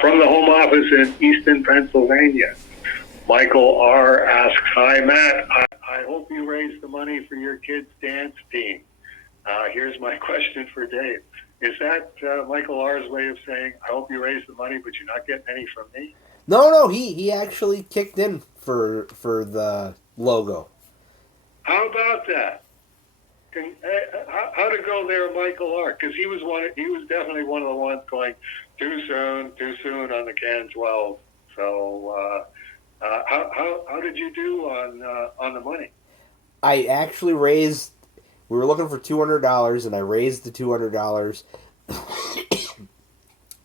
From the home office in Easton, Pennsylvania, Michael R. asks, "Hi, Matt. I hope you raised the money for your kids' dance team. Here's my question for Dave. Is that Michael R.'s way of saying, I hope you raised the money, but you're not getting any from me?" No, he actually kicked in for the logo. How about that? How to go there, Michael R.? Because he was definitely one of the ones going too soon on the Can 12. So how did you do on the money? I actually raised. We were looking for $200, and I raised the $200.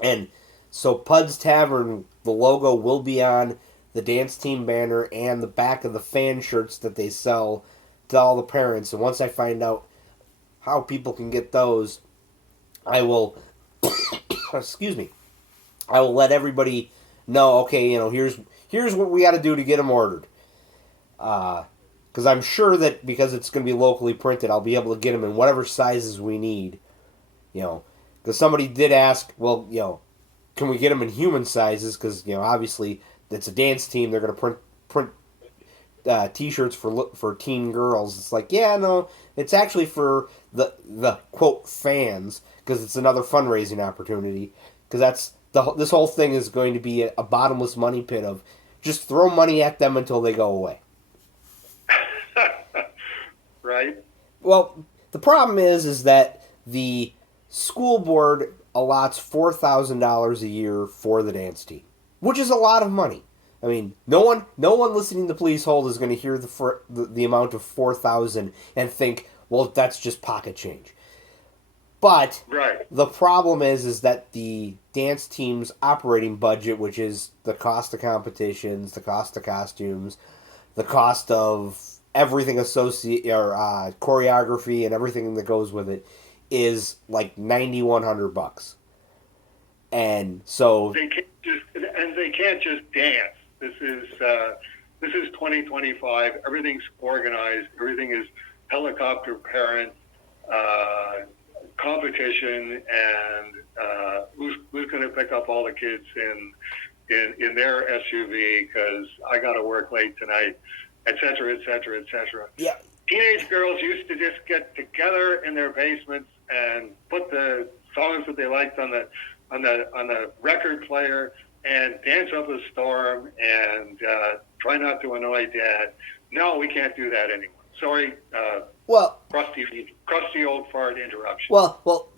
And so Pud's Tavern, the logo will be on the dance team banner and the back of the fan shirts that they sell to all the parents. And once I find out how people can get those, I will excuse me. I will let everybody know. Okay, here's what we got to do to get them ordered. Because I'm sure that because it's going to be locally printed, I'll be able to get them in whatever sizes we need. Because somebody did ask, well, can we get them in human sizes? Because obviously it's a dance team. They're going to print T-shirts for teen girls. It's like, yeah, no, it's actually for the quote fans, because it's another fundraising opportunity. Because this whole thing is going to be a bottomless money pit of just throw money at them until they go away. Right. Well, the problem is that the school board allots $4,000 a year for the dance team, which is a lot of money. I mean, no one listening to Please Hold is going to hear the amount of $4,000 and think, well, that's just pocket change. But right. The problem is that the dance team's operating budget, which is the cost of competitions, the cost of costumes, the cost of everything associated, or choreography and everything that goes with it, is like $9,100. And so they can't just dance. This is 2025. Everything's organized. Everything is helicopter parent competition, and who's going to pick up all the kids in their SUV because I got to work late tonight, et cetera, et cetera, et cetera. Yeah. Teenage girls used to just get together in their basements and put the songs that they liked on the record player and dance up a storm and try not to annoy Dad. No, we can't do that anymore. Sorry. Crusty old fart interruption. Well,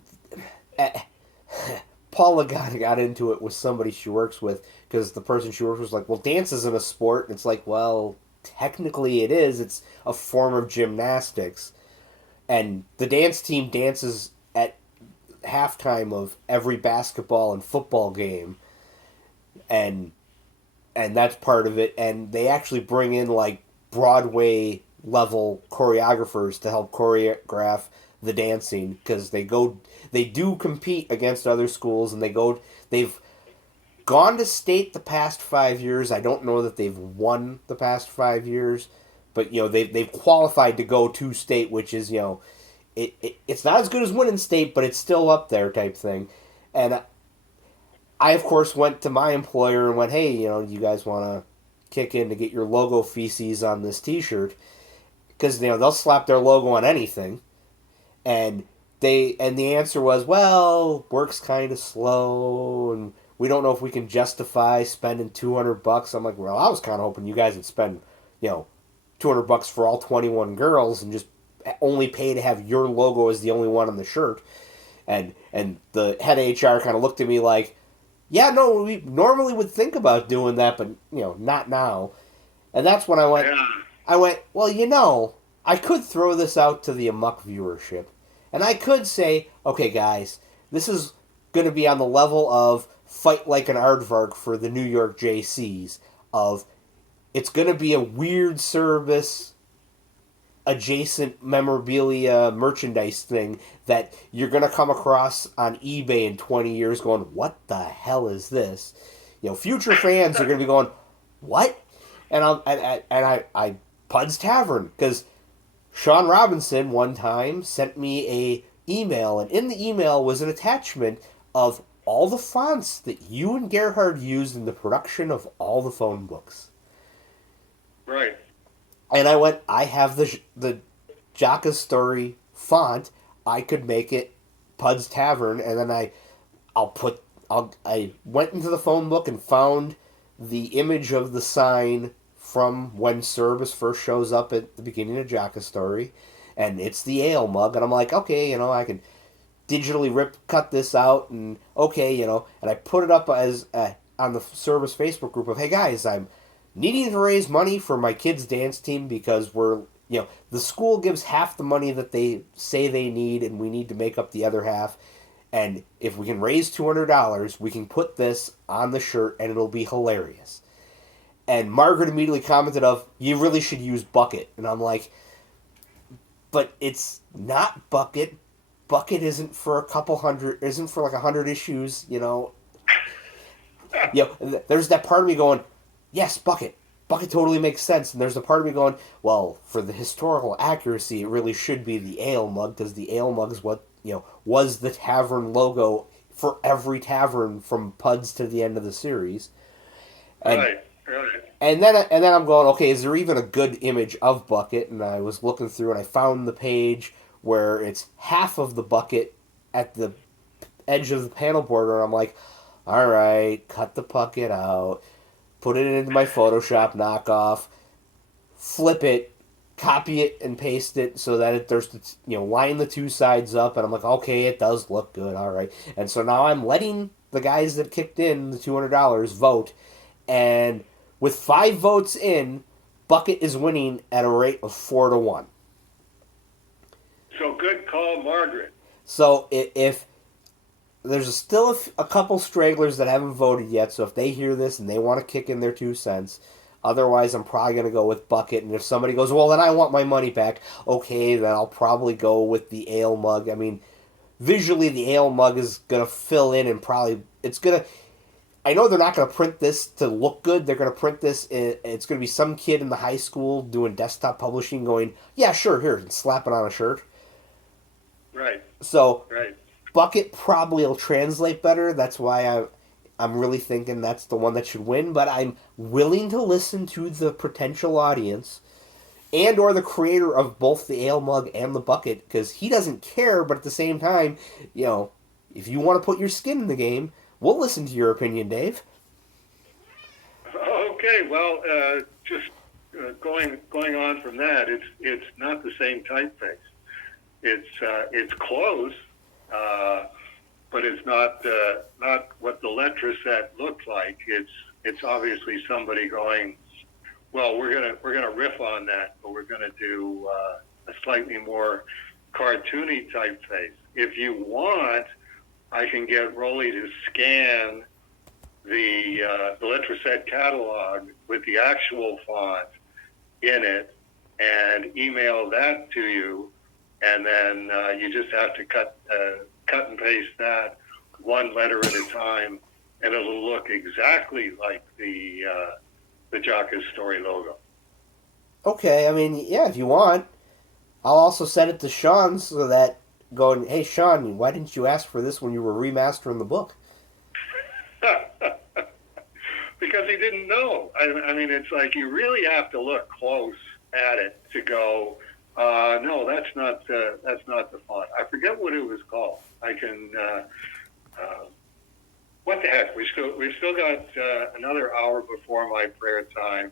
Paula got into it with somebody she works with because the person she works with was like, well, dance isn't a sport. And it's like, well, technically it is. It's a form of gymnastics. And the dance team dances at halftime of every basketball and football game. And that's part of it. And they actually bring in like Broadway level choreographers to help choreograph the dancing, because they do compete against other schools, and they've gone to state the past 5 years. I don't know that they've won the past 5 years, but they've qualified to go to state, which is it's not as good as winning state, but it's still up there type thing. And I of course went to my employer and went, hey, you guys want to kick in to get your logo feces on this T-shirt? Because they'll slap their logo on anything, and the answer was, well, work's kind of slow, and we don't know if we can justify spending $200. I'm like, well, I was kind of hoping you guys would spend $200 for all 21 girls and just only pay to have your logo as the only one on the shirt. And the head of HR kind of looked at me like, yeah, no, we normally would think about doing that, but not now. And that's when I went. Yeah. I went, well, I could throw this out to the Amok viewership. And I could say, okay, guys, this is going to be on the level of Fight Like an Aardvark for the New York JCs. It's going to be a weird Cerebus adjacent memorabilia merchandise thing that you're going to come across on eBay in 20 years going, what the hell is this? Future fans are going to be going, what? And I Pud's Tavern, because Sean Robinson one time sent me a email, and in the email was an attachment of all the fonts that you and Gerhard used in the production of all the phone books. Right. And I went, I have the Jaka's Story font. I could make it Pud's Tavern, and then I went into the phone book and found the image of the sign from when Cerebus first shows up at the beginning of Jaka's Story, and it's the ale mug, and I'm like, okay, I can digitally cut this out, and okay, and I put it up as on the Cerebus Facebook group of, hey guys, I'm needing to raise money for my kids' dance team because the school gives half the money that they say they need, and we need to make up the other half. And if we can raise $200, we can put this on the shirt, and it'll be hilarious. And Margaret immediately commented of, you really should use Bucket. And I'm like, but it's not Bucket. Bucket isn't for isn't for like 100 issues, There's that part of me going, yes, Bucket. Bucket totally makes sense. And there's a part of me going, well, for the historical accuracy, it really should be the ale mug, because the ale mug is what, was the tavern logo for every tavern from Pud's to the end of the series. And, right. And then I'm going, okay, is there even a good image of Bucket? And I was looking through, and I found the page where it's half of the bucket at the edge of the panel border. And I'm like, all right, cut the bucket out, put it into my Photoshop knockoff, flip it, copy it, and paste it so that there's line the two sides up. And I'm like, okay, it does look good, all right. And so now I'm letting the guys that kicked in the $200 vote, and with 5 votes in, Bucket is winning at a rate of 4-1. So good call, Margaret. So if there's still a couple stragglers that haven't voted yet, so if they hear this and they want to kick in their 2 cents, otherwise I'm probably going to go with Bucket. And if somebody goes, well, then I want my money back, okay, then I'll probably go with the ale mug. I mean, visually the ale mug is going to fill in, and probably it's going to... I know they're not going to print this to look good. They're going to print this. It's going to be some kid in the high school doing desktop publishing going, yeah, sure, here, and slap it on a shirt. Right. So, right. Bucket probably will translate better. That's why I'm really thinking that's the one that should win. But I'm willing to listen to the potential audience and or the creator of both the ale mug and the bucket, because he doesn't care. But at the same time, if you want to put your skin in the game, we'll listen to your opinion, Dave. Okay, well, just going on from that, it's not the same typeface. It's close, but it's not what the letter set looks like. It's obviously somebody going, well, we're gonna riff on that, but we're gonna do a slightly more cartoony typeface. If you want, I can get Rolly to scan the letter set catalog with the actual font in it and email that to you, and then you just have to cut and paste that one letter at a time, and it'll look exactly like the Jaka's Story logo. Okay, I mean, yeah, if you want, I'll also send it to Sean so that going, hey Sean, why didn't you ask for this when you were remastering the book? Because he didn't know. I mean, it's like you really have to look close at it to go, no, that's not the font. I forget what it was called. I can. What the heck? We've still got another hour before my prayer time,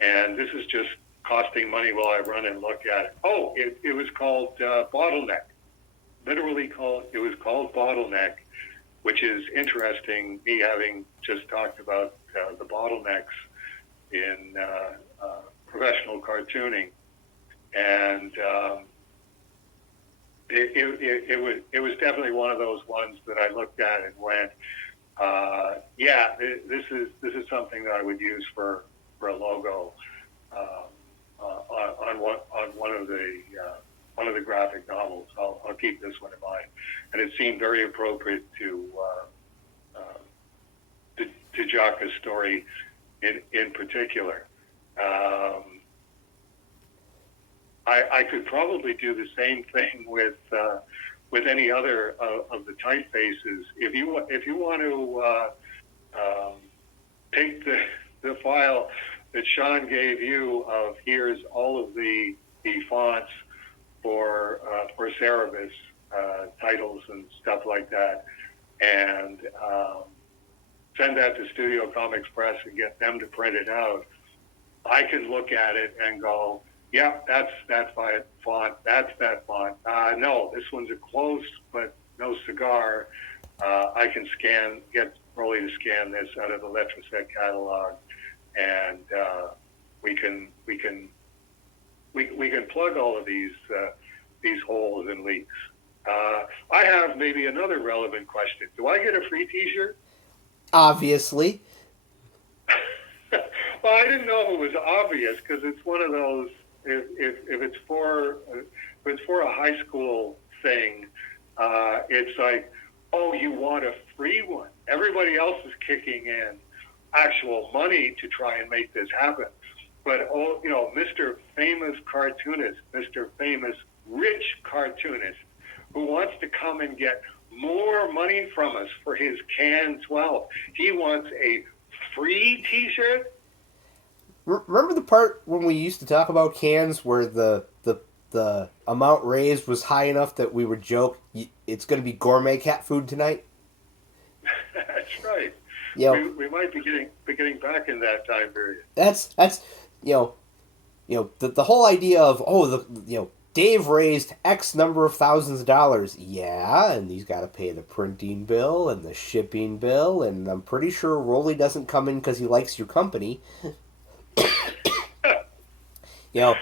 and this is just costing money while I run and look at it. Oh, it was called Bottleneck. Literally it was called Bottleneck, which is interesting, me having just talked about the bottlenecks in professional cartooning. And it was definitely one of those ones that I looked at and went, yeah, this is something that I would use for a logo on one of the graphic novels. I'll keep this one in mind, and it seemed very appropriate to Jaka's Story in particular. I could probably do the same thing with with any other of the typefaces. If you want to take the file that Sean gave you of here's all of the fonts for Cerebus titles and stuff like that, and send that to Studio Comics Press and get them to print it out, I can look at it and go, yeah, that's that font, that's that font. No, this one's a close but no cigar. I can get Rolly to scan this out of the Letraset catalog, and we can plug all of these holes and leaks. I have maybe another relevant question. Do I get a free T-shirt? Obviously. Well, I didn't know if it was obvious, because it's one of those. If it's for a high school thing, it's like, oh, you want a free one. Everybody else is kicking in actual money to try and make this happen. But Mr. Famous Cartoonist, Mr. Famous Rich Cartoonist, who wants to come and get more money from us for his Can 12, he wants a free T-shirt. Remember the part when we used to talk about cans where the amount raised was high enough that we would joke, it's going to be gourmet cat food tonight? That's right. Yeah, we might be getting back in that time period. That's the whole idea of Dave raised X number of thousands of dollars. Yeah, and he's got to pay the printing bill and the shipping bill, and I'm pretty sure Rolly doesn't come in because he likes your company. Yeah.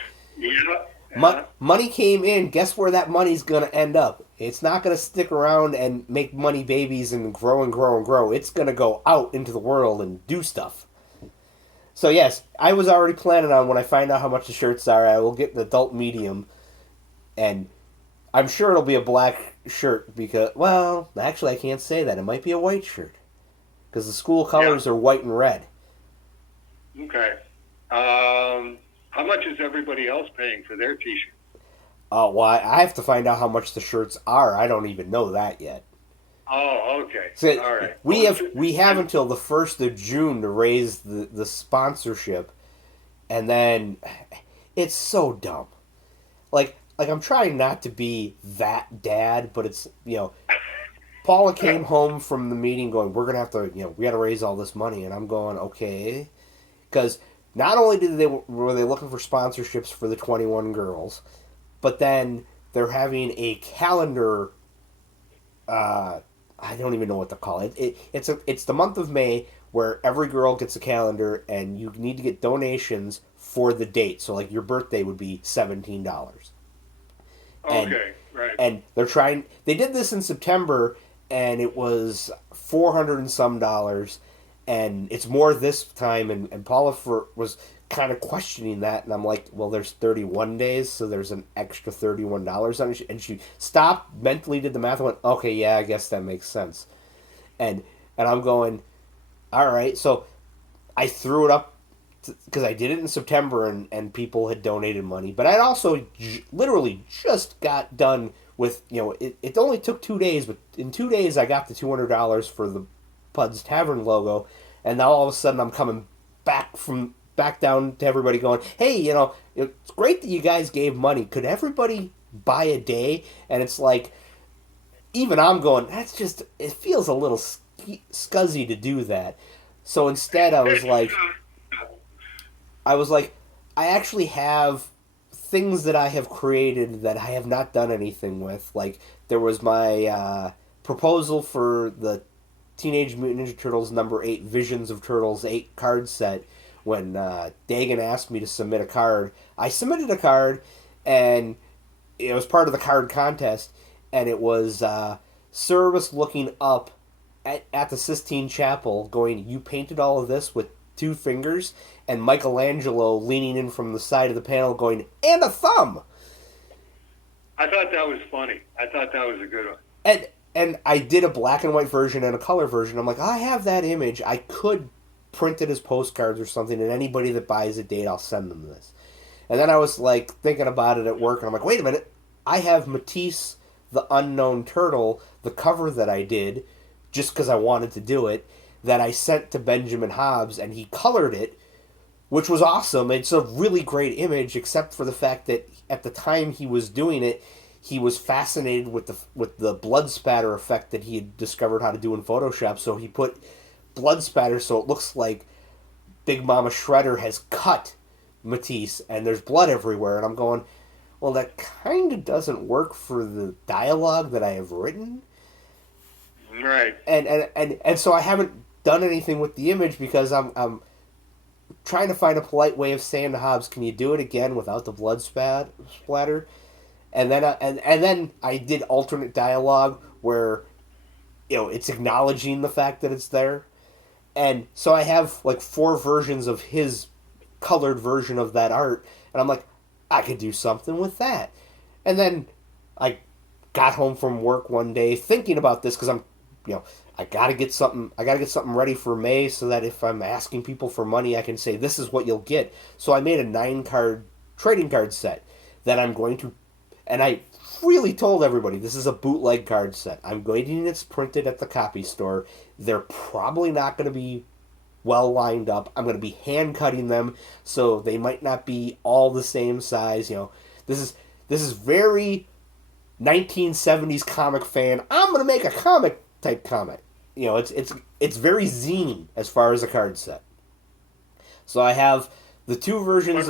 Money came in. Guess where that money's going to end up? It's not going to stick around and make money babies and grow and grow and grow. It's going to go out into the world and do stuff. So yes, I was already planning on, when I find out how much the shirts are, I will get an adult medium, and I'm sure it'll be a black shirt because, well, actually I can't say that. It might be a white shirt because the school colors are white and red. Okay. How much is everybody else paying for their T-shirt? Oh, well, I have to find out how much the shirts are. I don't even know that yet. Oh, okay. So all right. We have until the 1st of June to raise the sponsorship, and then it's so dumb. Like I'm trying not to be that dad, but it's, Paula came home from the meeting going, we're going to have to, we got to raise all this money, and I'm going, okay. Because not only were they looking for sponsorships for the 21 girls, but then they're having a calendar. I don't even know what to call it. It's the month of May where every girl gets a calendar, and you need to get donations for the date. So like your birthday would be $17. Okay, right. And they did this in September, and it was $400 and some dollars. And it's more this time, and Paula was kind of questioning that, and I'm like, well, there's 31 days, so there's an extra $31 on it. And she stopped, mentally did the math, and went, okay, yeah, I guess that makes sense. And I'm going, all right, so I threw it up, because I did it in September, and people had donated money, but I'd also literally just got done with, it only took 2 days, but in 2 days I got the $200 for the Pud's Tavern logo, and now all of a sudden I'm coming back down to everybody going, hey, it's great that you guys gave money. Could everybody buy a day? And it's like, even I'm going, it feels a little scuzzy to do that. So instead I was like, I actually have things that I have created that I have not done anything with. Like, there was my proposal for the Teenage Mutant Ninja Turtles #8 Visions of Turtles 8 card set. When Dagan asked me to submit a card, I submitted a card, and it was part of the card contest, and it was Cerebus looking up at the Sistine Chapel going, you painted all of this with 2 fingers, and Michelangelo leaning in from the side of the panel going, and a thumb! I thought that was funny. I thought that was a good one. And I did a black and white version and a color version. I'm like, I have that image. I could print it as postcards or something, and anybody that buys a date, I'll send them this. And then I was like thinking about it at work, and I'm like, wait a minute. I have Matisse the Unknown Turtle, the cover that I did, just because I wanted to do it, that I sent to Benjamin Hobbs, and he colored it, which was awesome. It's a really great image, except for the fact that at the time he was doing it, he was fascinated with the blood spatter effect that he had discovered how to do in Photoshop. So he put blood spatter so it looks like Big Mama Shredder has cut Matisse and there's blood everywhere. And I'm going, well, that kind of doesn't work for the dialogue that I have written. Right. And so I haven't done anything with the image because I'm trying to find a polite way of saying to Hobbs, can you do it again without the blood splatter? And then and then I did alternate dialogue where, it's acknowledging the fact that it's there. And so I have like 4 versions of his colored version of that art, and I'm like, I could do something with that. And then I got home from work one day thinking about this because I'm, I gotta get something ready for May so that if I'm asking people for money, I can say this is what you'll get. So I made a 9-card trading card set that I'm going to, and I really told everybody this is a bootleg card set. I'm going to need it printed at the copy store. They're probably not going to be well lined up. I'm going to be hand cutting them, so they might not be all the same size. This is very 1970s comic fan. I'm going to make a comic type comic. It's very zine as far as a card set. So I have the 2 versions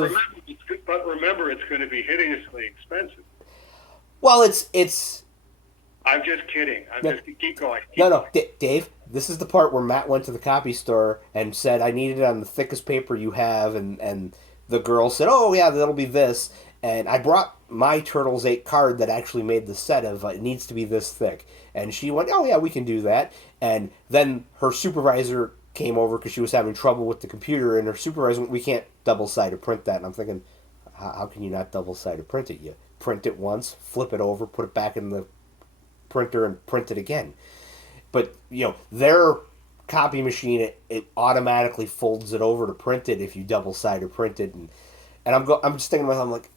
But remember, it's going to be hideously expensive. Well, it's. I'm just kidding. Just keep going. No, Dave. This is the part where Matt went to the copy store and said, "I need it on the thickest paper you have," and the girl said, "Oh yeah, that'll be this." And I brought my Turtles 8 card that actually made the set of it needs to be this thick, and she went, "Oh yeah, we can do that." And then her supervisor came over because she was having trouble with the computer, and her supervisor went, "We can't double-sided print that." And I'm thinking, how can you not double-sided print it? You print it once, flip it over, put it back in the printer, and print it again. But, their copy machine, it automatically folds it over to print it if you double-sided print it. And I'm just thinking to myself, I'm like,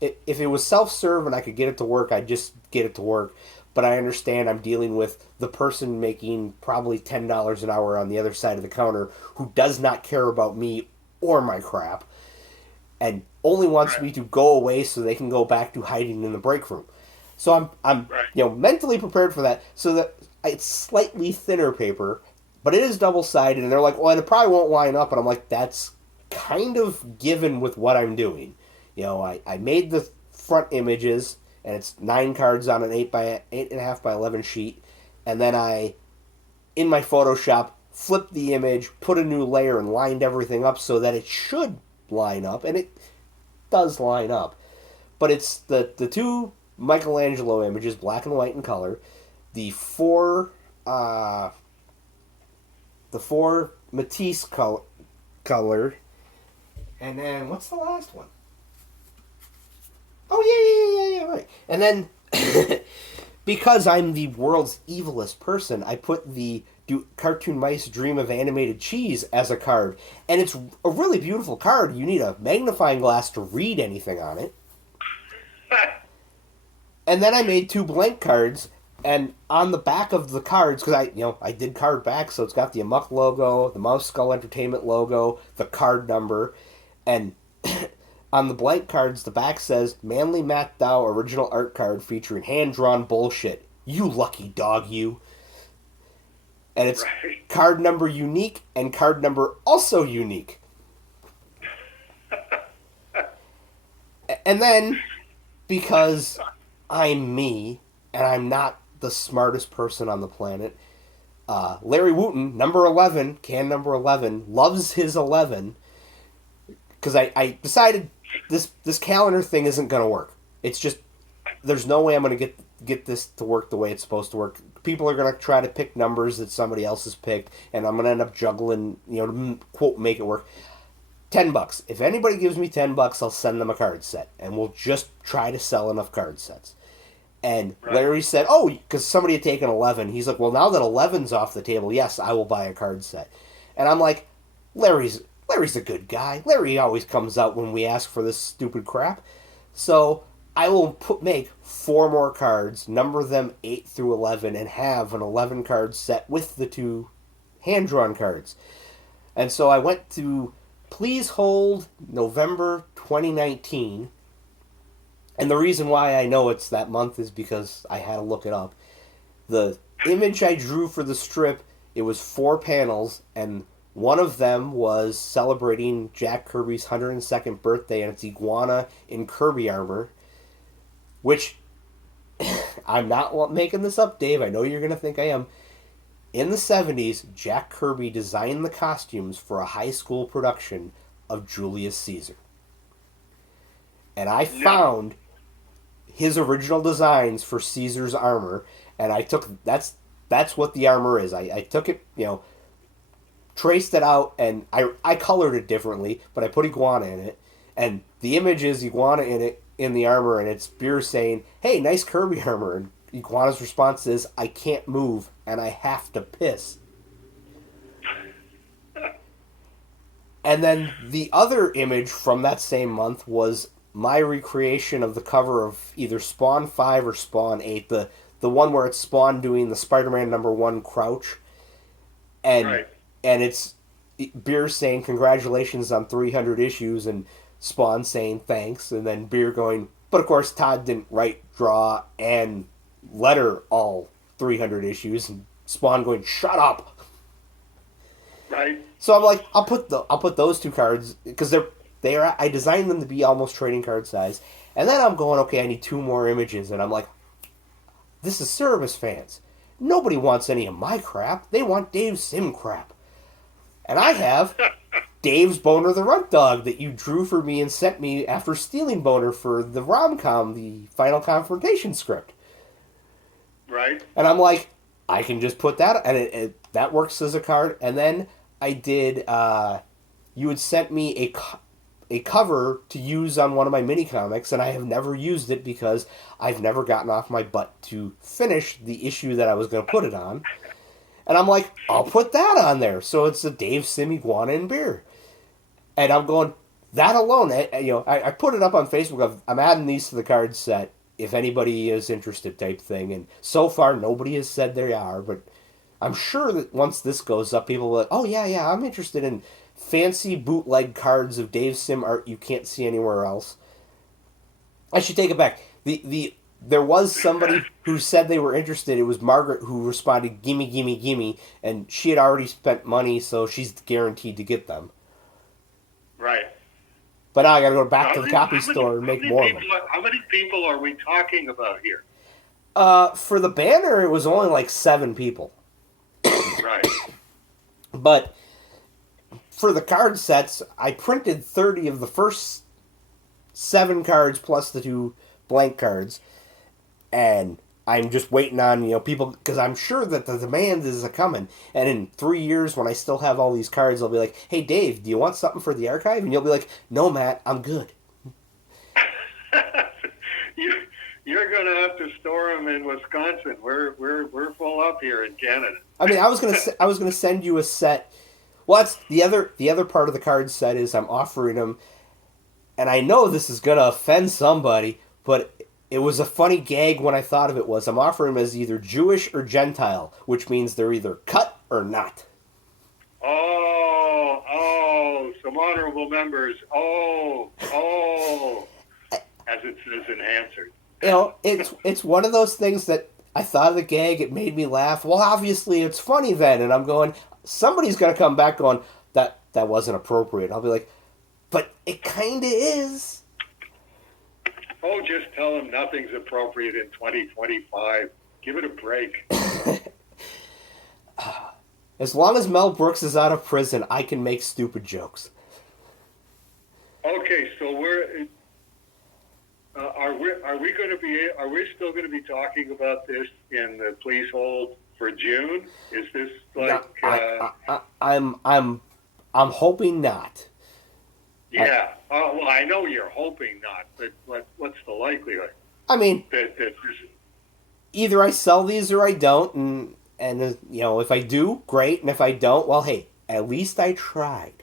if it was self-serve and I could get it to work, I'd just get it to work. But I understand I'm dealing with the person making probably $10 an hour on the other side of the counter who does not care about me or my crap and only wants me to go away so they can go back to hiding in the break room. So I'm mentally prepared for that. So that it's slightly thinner paper, but it is double-sided, and they're like, well, and it probably won't line up, and I'm like, that's kind of given with what I'm doing. I made the front images, and it's 9 cards on an 8.5 by 11 sheet, and then I, in my Photoshop, flipped the image, put a new layer, and lined everything up so that it should line up, and it does line up. But it's the 2 Michelangelo images, black and white in color, the 4 Matisse color, and then what's the last one? Oh yeah, right. And then because I'm the world's evilest person, I put the Do Cartoon Mice Dream of Animated Cheese as a card. And it's a really beautiful card. You need a magnifying glass to read anything on it. And then I made 2 blank cards, and on the back of the cards, because I did card back, so it's got the Amok logo, the Mouse Skull Entertainment logo, the card number, and on the blank cards, the back says, Manly Matt Dow original art card featuring hand-drawn bullshit. You lucky dog, you. And it's card number unique and card number also unique. And then, because I'm me, and I'm not the smartest person on the planet, Larry Wooten, number 11, can number 11, loves his 11, because I decided this calendar thing isn't going to work. It's just, there's no way I'm going to get this to work the way it's supposed to work. People are going to try to pick numbers that somebody else has picked, and I'm going to end up juggling, to quote, make it work. $10. If anybody gives me $10, I'll send them a card set, and we'll just try to sell enough card sets. And Larry said, oh, because somebody had taken 11. He's like, well, now that 11's off the table, yes, I will buy a card set. And I'm like, Larry's a good guy. Larry always comes out when we ask for this stupid crap. So I will make 4 more cards, number them 8 through 11, and have an 11 card set with the 2 hand drawn cards. And so I went to Please Hold November 2019. And the reason why I know it's that month is because I had to look it up. The image I drew for the strip, it was 4 panels, and one of them was celebrating Jack Kirby's 102nd birthday, and it's Iguana in Kirby armor, which I'm not making this up, Dave. I know you're going to think I am. In the 70s, Jack Kirby designed the costumes for a high school production of Julius Caesar. And I found his original designs for Caesar's armor, and I took that's what the armor is. I took it, traced it out, and I colored it differently, but I put Iguana in it, and the image is Iguana in the armor, and it's Beer saying, "Hey, nice Kirby armor," and Iguana's response is, "I can't move, and I have to piss." And then the other image from that same month was my recreation of the cover of either Spawn 5 or Spawn 8, the one where it's Spawn doing the Spider-Man #1 crouch. And right. And it's Beer saying congratulations on 300 issues, and Spawn saying thanks, and then Beer going, but of course Todd didn't write, draw, and letter all 300 issues, and Spawn going, shut up. Right. So I'm like, I'll put those 2 cards because I designed them to be almost trading card size, and then I'm going, okay, I need 2 more images, and I'm like, this is Cerebus fans. Nobody wants any of my crap. They want Dave's Sim crap. And I have Dave's Boner the Runt Dog that you drew for me and sent me after stealing Boner for the rom-com, the Final Confrontation script. Right. And I'm like, I can just put that, and that works as a card. And then I did, you had sent me a cover to use on one of my mini comics, and I have never used it because I've never gotten off my butt to finish the issue that I was going to put it on. And I'm like, I'll put that on there. So it's a Dave Sim Iguana and Beer. And I'm going, that alone, I put it up on Facebook. I'm adding these to the card set if anybody is interested type thing. And so far, nobody has said they are. But I'm sure that once this goes up, people will be like, oh, yeah, I'm interested in fancy bootleg cards of Dave Sim art you can't see anywhere else. I should take it back. There was somebody who said they were interested. It was Margaret who responded, gimme, gimme, gimme, and she had already spent money, so she's guaranteed to get them. Right. But now I gotta go back to the copy store and make more of them. How many people are we talking about here? For the banner, it was only like 7 people. Right. But for the card sets, I printed 30 of the first 7 cards plus the 2 blank cards. And I'm just waiting on, people, because I'm sure that the demand is coming. And in 3 years, when I still have all these cards, I'll be like, hey, Dave, do you want something for the archive? And you'll be like, no, Matt, I'm good. You're going to have to store them in Wisconsin. We're full up here in Canada. I mean, I was gonna send you a set. Well, that's the other part of the card set is I'm offering them, and I know this is gonna offend somebody, but it was a funny gag when I thought of it. Was I'm offering them as either Jewish or Gentile, which means they're either cut or not. Oh, some honorable members. Oh, as it says in Hansard. It's one of those things that I thought of the gag, it made me laugh. Well, obviously it's funny then, and I'm going, somebody's going to come back going, that wasn't appropriate. I'll be like, but it kind of is. Oh, just tell them nothing's appropriate in 2025. Give it a break. As long as Mel Brooks is out of prison, I can make stupid jokes. Okay, so are we still going to be talking about this in the Please Hold for June? Is this like? No, I'm hoping not. Yeah. Well, I know you're hoping not, but what's the likelihood? I mean, that either I sell these or I don't, and if I do, great, and if I don't, well, hey, at least I tried.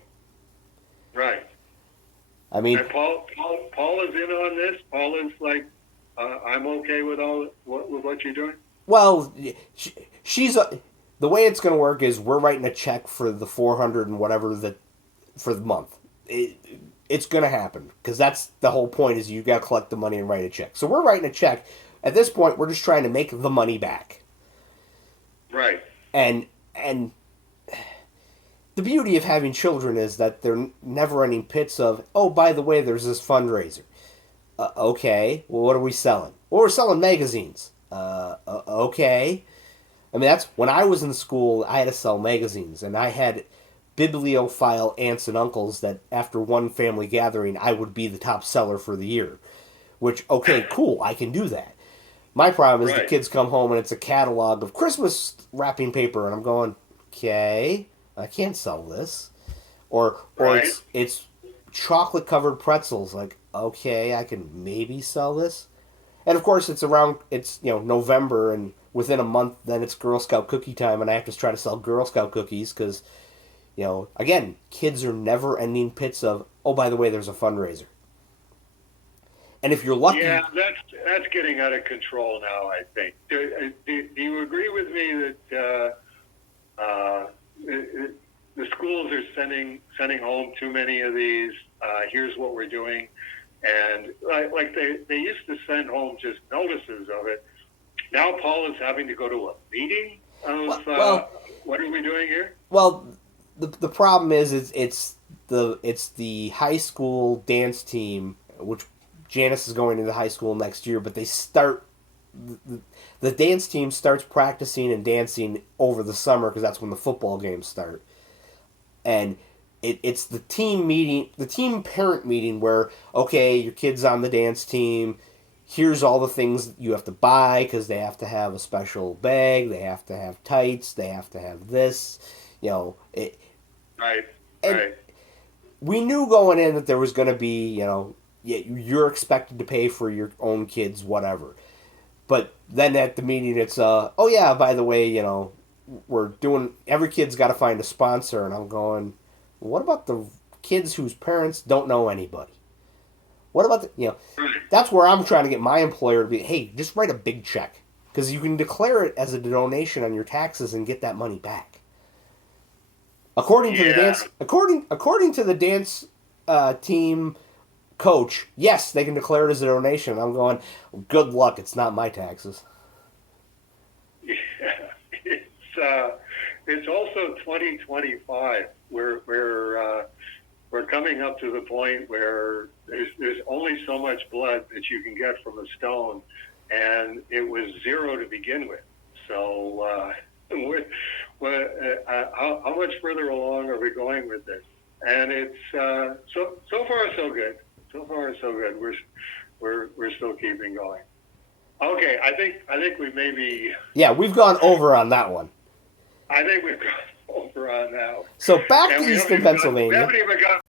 Right. I mean, and Paul is in on this. Paul is like I'm okay with what you're doing. Well, she's the way it's going to work is we're writing a check for the 400 and whatever that for the month. It's going to happen because that's the whole point is you got to collect the money and write a check. So we're writing a check. At this point, we're just trying to make the money back. Right. And the beauty of having children is that they're never-ending pits of, oh, by the way, there's this fundraiser. Okay, well, what are we selling? Well, we're selling magazines. Okay. I mean, that's when I was in school, I had to sell magazines, and I had bibliophile aunts and uncles that after one family gathering, I would be the top seller for the year. Which, okay, cool, I can do that. My problem is the kids come home and it's a catalog of Christmas wrapping paper, and I'm going, okay, I can't sell this. Or it's chocolate covered pretzels. Like, okay, I can maybe sell this. And of course, it's November, and within a month, then it's Girl Scout cookie time, and I have to try to sell Girl Scout cookies because, again, kids are never ending pits of, oh, by the way, there's a fundraiser. And if you're lucky, yeah, that's getting out of control now. I think. Do you agree with me that the schools are sending home too many of these? Here's what we're doing, and like they used to send home just notices of it. Now Paul is having to go to a meeting of what are we doing here? Well, the problem is it's the high school dance team, which Janice is going into high school next year, but they start the dance team starts practicing and dancing over the summer because that's when the football games start, and it's the team meeting, the team parent meeting where, okay, your kid's on the dance team. Here's all the things you have to buy because they have to have a special bag, they have to have tights, they have to have this, Right. We knew going in that there was going to be, you're expected to pay for your own kids, whatever. But then at the meeting, it's, oh yeah, by the way, we're doing, every kid's got to find a sponsor. And I'm going, what about the kids whose parents don't know anybody? What about that's where I'm trying to get my employer to be, hey, just write a big check. Because you can declare it as a donation on your taxes and get that money back. According to the dance team coach, yes, they can declare it as a donation. I'm going, good luck, it's not my taxes. Yeah, it's also 2025. We're coming up to the point where there's only so much blood that you can get from a stone, and it was zero to begin with. So how much further along are we going with this? And it's so far so good. So far so good. We're still keeping going. Okay, I think we maybe. Yeah, we've gone over on that one. I think we've gone over on now. So back to Eastern Pennsylvania. We haven't even got